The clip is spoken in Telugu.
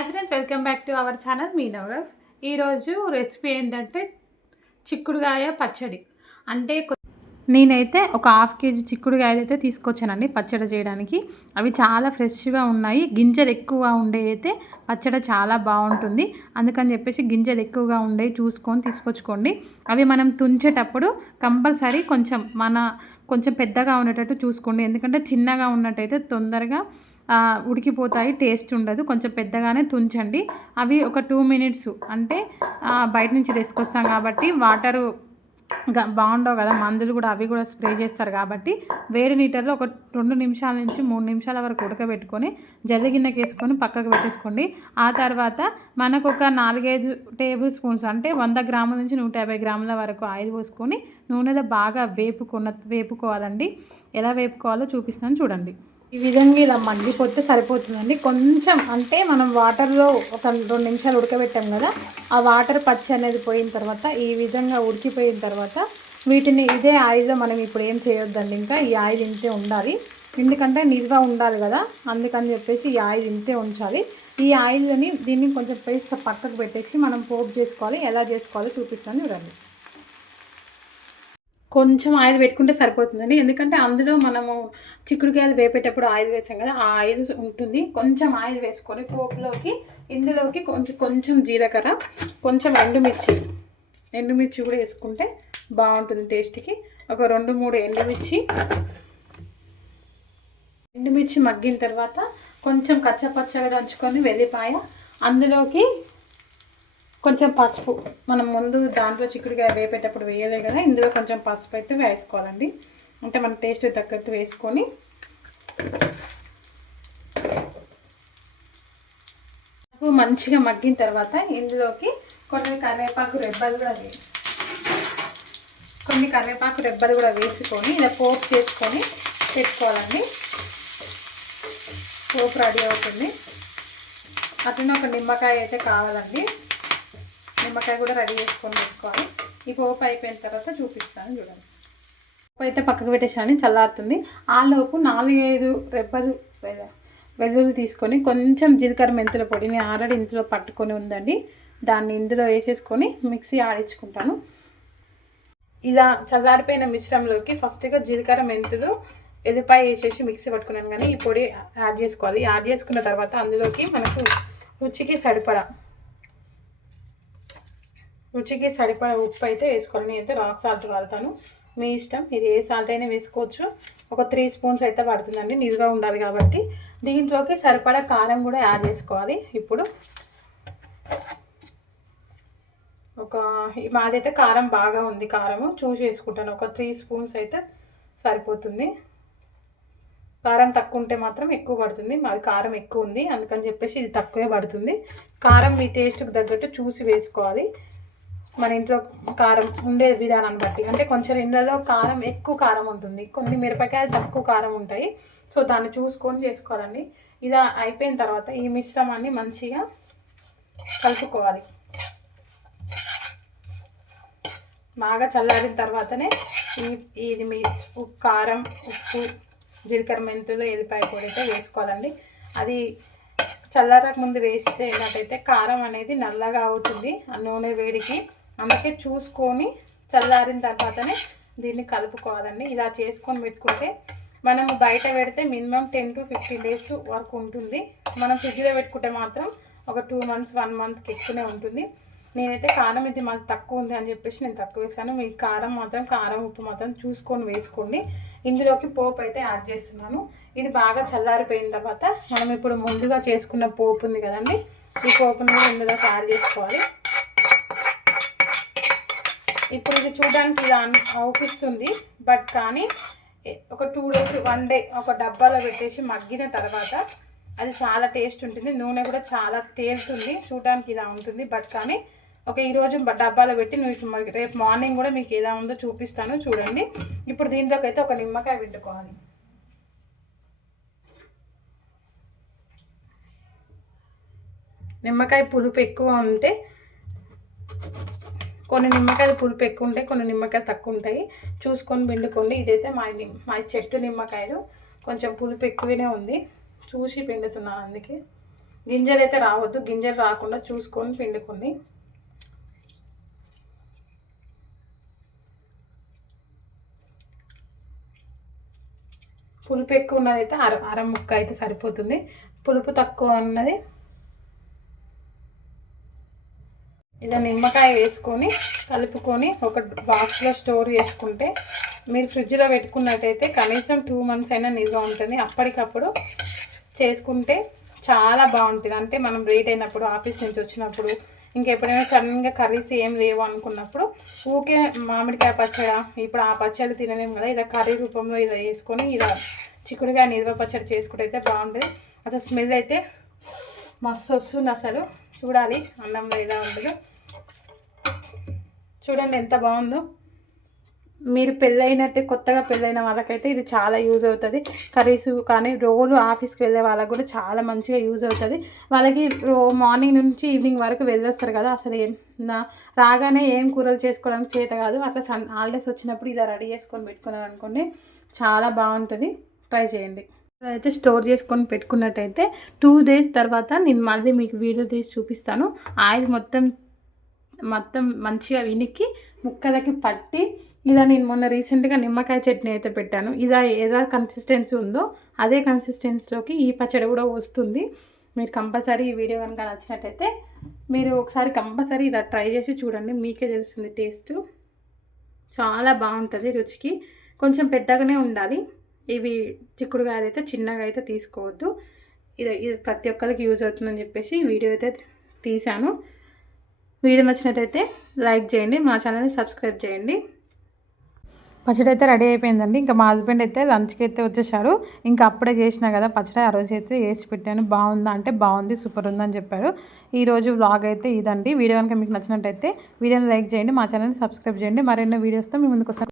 Hi friends, welcome back to our channel మీ నవరస్. ఈరోజు రెసిపీ ఏంటంటే చిక్కుడుగాయ పచ్చడి. అంటే నేనైతే ఒక హాఫ్ కేజీ చిక్కుడుగాయలు అయితే తీసుకొచ్చానండి పచ్చడి చేయడానికి. అవి చాలా ఫ్రెష్గా ఉన్నాయి. గింజలు ఎక్కువగా ఉండే అయితే పచ్చడి చాలా బాగుంటుంది. అందుకని చెప్పేసి గింజలు ఎక్కువగా ఉండే చూసుకొని తీసుకొచ్చుకోండి. అవి మనం తుంచేటప్పుడు కంపల్సరీ కొంచెం పెద్దగా ఉండేటట్టు చూసుకోండి. ఎందుకంటే చిన్నగా ఉన్నట్టయితే తొందరగా ఉడికిపోతాయి, టేస్ట్ ఉండదు. కొంచెం పెద్దగానే తుంచండి. అవి ఒక 2 మినిట్స్ అంటే బయట నుంచి తీసుకొస్తాం కాబట్టి వాటరు బాగుండవు కదా, మందులు కూడా అవి కూడా స్ప్రే చేస్తారు కాబట్టి వేరే నీటర్లో ఒక 2 నిమిషాల నుంచి 3 నిమిషాల వరకు ఉడకబెట్టుకొని జల్లిగిన్నెకి వేసుకొని పక్కకు పెట్టేసుకోండి. ఆ తర్వాత మనకు ఒక 4-5 టేబుల్ స్పూన్స్ అంటే 100 గ్రాముల నుంచి 150 గ్రాముల వరకు ఆయిల్ పోసుకొని నూనెలో బాగా వేపుకోవాలండి. ఎలా వేపుకోవాలో చూపిస్తాను చూడండి. ఈ విధంగా ఇలా మగ్గిపోతే సరిపోతుందండి. కొంచెం అంటే మనం వాటర్లో ఒక 2 నిమిషాలు ఉడకబెట్టాం కదా, ఆ వాటర్ పచ్చి అనేది పోయిన తర్వాత ఈ విధంగా ఉడికిపోయిన తర్వాత వీటిని ఇదే ఆయిల్లో మనం ఇప్పుడు ఏం చేయొద్దండి. ఇంకా ఈ ఆయిల్ ఇంతే ఉండాలి, ఎందుకంటే నిల్వ ఉండాలి కదా, అందుకని చెప్పేసి ఈ ఆయిల్ ఇంతే ఉంచాలి. ఈ ఆయిల్ని దీన్ని కొంచెం పక్కకు పెట్టేసి మనం పోపు చేసుకోవాలి. ఎలా చేసుకోవాలో చూపిస్తాను చూడండి. కొంచెం ఆయిల్ పెట్టుకుంటే సరిపోతుందండి, ఎందుకంటే అందులో మనము చిక్కుడుకాయలు వేపేటప్పుడు ఆయిల్ వేసాం కదా, ఆ ఆయిల్ ఉంటుంది. కొంచెం ఆయిల్ వేసుకొని పోపులోకి ఇందులోకి కొంచెం జీలకర్ర, కొంచెం ఎండుమిర్చి కూడా వేసుకుంటే బాగుంటుంది టేస్ట్కి. ఒక 2-3 ఎండుమిర్చి మగ్గిన తర్వాత కొంచెం కచ్చపచ్చగా దంచుకొని వెల్లిపాయ, అందులోకి కొంచెం పసుపు. మనం ముందు దాంట్లో చిక్కుడుకాయ వేపేటప్పుడు వేయలే కదా, ఇందులో కొంచెం పసుపు అయితే వేసుకోవాలండి. అంటే మన టేస్ట్ తగ్గట్టు వేసుకొని మంచిగా మగ్గిన తర్వాత ఇందులోకి కొన్ని కరివేపాకు రెబ్బలు కూడా వేసుకొని ఇలా పోపు చేసుకొని పెట్టుకోవాలండి. పోపు రెడీ అవుతుంది. అట్లనే ఒక నిమ్మకాయ అయితే కావాలండి, నిమ్మకాయ కూడా రెడీ చేసుకొని పెట్టుకోవాలి. ఈ పోపు అయిపోయిన తర్వాత చూపిస్తాను చూడండి. పోపు అయితే పక్కకు పెట్టేసాను, చల్లారుతుంది. ఆలోపు 4-5 రెబ్బలు వెల్లుల్లి తీసుకొని కొంచెం జీలకర్ర మెంతుల పొడిని ఆల్రెడీ ఇందులో పట్టుకొని ఉందండి, దాన్ని ఇందులో వేసేసుకొని మిక్సీ ఆడించుకుంటాను. ఇలా చల్లారిపోయిన మిశ్రమంలోకి ఫస్ట్గా జీలకర్ర మెంతులు ఎల్లిపాయ వేసేసి మిక్సీ పట్టుకున్నాను, కానీ ఈ పొడి యాడ్ చేసుకోవాలి. యాడ్ చేసుకున్న తర్వాత అందులోకి మనకు రుచికి సరిపడా ఉప్పు అయితే వేసుకోవాలి. నేనైతే రాక్ సాల్ట్ వాడతాను, మీ ఇష్టం, ఇది ఏ సాల్ట్ అయినా వేసుకోవచ్చు. ఒక 3 స్పూన్స్ అయితే పడుతుందండి, నిల్వ ఉండాలి కాబట్టి. దీంట్లోకి సరిపడా కారం కూడా యాడ్ చేసుకోవాలి. ఇప్పుడు మాదైతే కారం బాగా ఉంది, కారము చూసి వేసుకుంటాను. ఒక 3 స్పూన్స్ అయితే సరిపోతుంది. కారం తక్కువ ఉంటే మాత్రం ఎక్కువ పడుతుంది, మాది కారం ఎక్కువ ఉంది అందుకని చెప్పేసి ఇది తక్కువే పడుతుంది. కారం మీ టేస్ట్కి తగ్గట్టు చూసి వేసుకోవాలి. మన ఇంట్లో కారం ఉండే విధానాన్ని బట్టి, అంటే కొంచెం ఇండ్లలో ఎక్కువ కారం ఉంటుంది, కొన్ని మిరపకాయలు తక్కువ కారం ఉంటాయి. సో దాన్ని చూసుకొని చేసుకోవాలండి. ఇలా అయిపోయిన తర్వాత ఈ మిశ్రమాన్ని మంచిగా కలుపుకోవాలి. బాగా చల్లారిన తర్వాతనే ఇది మీ కారం, ఉప్పు, జీలకర్ర మెంతులు, ఎల్లిపాయ పొడి అయితే వేసుకోవాలండి. అది చల్లారక ముందు వేస్తే ఏంటంటే కారం అనేది నల్లగా అవుతుంది ఆ నూనె వేడికి, అందుకే చూసుకొని చల్లారిన తర్వాతనే దీన్ని కలుపుకోవాలండి. ఇలా చేసుకొని పెట్టుకుంటే మనము బయట పెడితే మినిమం 10 to 15 డేస్ వరకు ఉంటుంది. మనం ఫ్రిడ్జ్లో పెట్టుకుంటే మాత్రం ఒక 2 months 1 monthకి ఎక్కువనే ఉంటుంది. నేనైతే కారం ఇది మాకు తక్కువ ఉంది అని చెప్పేసి నేను తక్కువ వేసాను. మీ కారం ఉప్పు మాత్రం చూసుకొని వేసుకోండి. ఇందులోకి పోపు అయితే యాడ్ చేస్తున్నాను. ఇది బాగా చల్లారిపోయిన తర్వాత మనం ఇప్పుడు ముందుగా చేసుకున్న పోపు ఉంది కదండి, ఈ పోపుని ఇందులోకి యాడ్ చేసుకోవాలి. ఇప్పుడు ఇది చూడడానికి ఇలా అవుపిస్తుంది, బట్ కానీ ఒక 2 days 1 day ఒక డబ్బాలో పెట్టేసి మగ్గిన తర్వాత అది చాలా టేస్ట్ ఉంటుంది. నూనె కూడా చాలా తేలుతుంది, చూడడానికి ఇలా ఉంటుంది. బట్ కానీ ఈరోజు డబ్బాలో పెట్టి రేపు మార్నింగ్ కూడా మీకు ఎలా ఉందో చూపిస్తాను చూడండి. ఇప్పుడు దీంట్లోకి అయితే ఒక నిమ్మకాయ పిండుకోవాలి. నిమ్మకాయ పులుపు ఎక్కువ ఉంటే కొన్ని నిమ్మకాయలు పులుపు ఎక్కువ ఉంటాయి, కొన్ని నిమ్మకాయలు తక్కువ ఉంటాయి, చూసుకొని పిండుకోండి. ఇదైతే మా చెట్టు నిమ్మకాయలు కొంచెం పులుపు ఎక్కువనే ఉంది, చూసి పిండుతున్నాను అందుకే. గింజలు అయితే రావద్దు, గింజలు రాకుండా చూసుకొని పిండుకోండి. పులుపు ఎక్కువ ఉన్నదైతే అర ముక్క అయితే సరిపోతుంది. పులుపు తక్కువ ఉన్నది ఇలా నిమ్మకాయ వేసుకొని కలుపుకొని ఒక బాక్స్లో స్టోర్ చేసుకుంటే మీరు ఫ్రిడ్జ్లో పెట్టుకున్నట్టయితే కనీసం 2 months అయినా నిల్వ ఉంటుంది. అప్పటికప్పుడు చేసుకుంటే చాలా బాగుంటుంది. అంటే మనం లేట్ అయినప్పుడు, ఆఫీస్ నుంచి వచ్చినప్పుడు, ఇంకెప్పుడైనా సడన్గా కర్రీస్ ఏం లేవు అనుకున్నప్పుడు ఊకే మామిడికాయ పచ్చడి, ఇప్పుడు ఆ పచ్చడి తినలేము కదా, ఇలా కర్రీ రూపంలో ఇలా వేసుకొని ఇలా చిక్కుడుగా నిల్వ పచ్చడి చేసుకుంటే అయితే బాగుంటుంది. అసలు స్మెల్ అయితే మస్తు వస్తుంది. అసలు చూడాలి అన్నంలో ఎలా ఉండదు. చూడండి ఎంత బాగుందో. మీరు పెళ్ళైనట్టే కొత్తగా పెళ్ళైన వాళ్ళకైతే ఇది చాలా యూజ్ అవుతుంది. కర్రీస్ కానీ రోజు ఆఫీస్కి వెళ్ళే వాళ్ళకి కూడా చాలా మంచిగా యూజ్ అవుతుంది. వాళ్ళకి మార్నింగ్ నుంచి ఈవినింగ్ వరకు వెళ్ళొస్తారు కదా, అసలు రాగానే ఏం కూరలు చేసుకోవడానికి చేత కాదు. అట్లా హాలిడేస్ వచ్చినప్పుడు ఇలా రెడీ చేసుకొని పెట్టుకున్నారు అనుకోండి, చాలా బాగుంటుంది. ట్రై చేయండి. అయితే స్టోర్ చేసుకొని పెట్టుకున్నట్టయితే 2 days తర్వాత నేను మళ్ళీ మీకు వీడియో తీసి చూపిస్తాను. ఆయిల్ మొత్తం మంచిగా వినికి ముక్కలకి పట్టి ఇలా నేను మొన్న రీసెంట్గా నిమ్మకాయ చట్నీ అయితే పెట్టాను. ఏదో కన్సిస్టెన్సీ ఉందో అదే కన్సిస్టెన్సీలోకి ఈ పచ్చడి కూడా వస్తుంది. మీరు కంపల్సరీ ఈ వీడియో కనుక నచ్చినట్టయితే మీరు ఒకసారి కంపల్సరీ ఇలా ట్రై చేసి చూడండి, మీకే తెలుస్తుంది. టేస్ట్ చాలా బాగుంటుంది. రుచికి కొంచెం పెద్దగానే ఉండాలి. ఇవి చిక్కుడుకాయలు అయితే చిన్నగా అయితే తీసుకోవద్దు. ఇది ప్రతి ఒక్కరికి యూజ్ అవుతుందని చెప్పేసి వీడియో అయితే తీశాను. వీడియో నచ్చినట్టయితే లైక్ చేయండి, మా ఛానల్ని సబ్స్క్రైబ్ చేయండి. పచ్చడి అయితే రెడీ అయిపోయిందండి. ఇంకా మా హస్బెండ్ అయితే లంచ్కి అయితే వచ్చేసారు. ఇంకా అప్పుడే చేసినా కదా పచ్చడి, ఆ రోజు అయితే వేసి పెట్టాను. బాగుందా అంటే బాగుంది, సూపర్ ఉందని చెప్పారు. ఈరోజు వ్లాగ్ అయితే ఇదండి. వీడియో కనుక మీకు నచ్చినట్టయితే వీడియోని లైక్ చేయండి, మా ఛానల్ని సబ్స్క్రైబ్ చేయండి. మరెన్నో వీడియోస్తో మీ ముందుకు వస్తాను.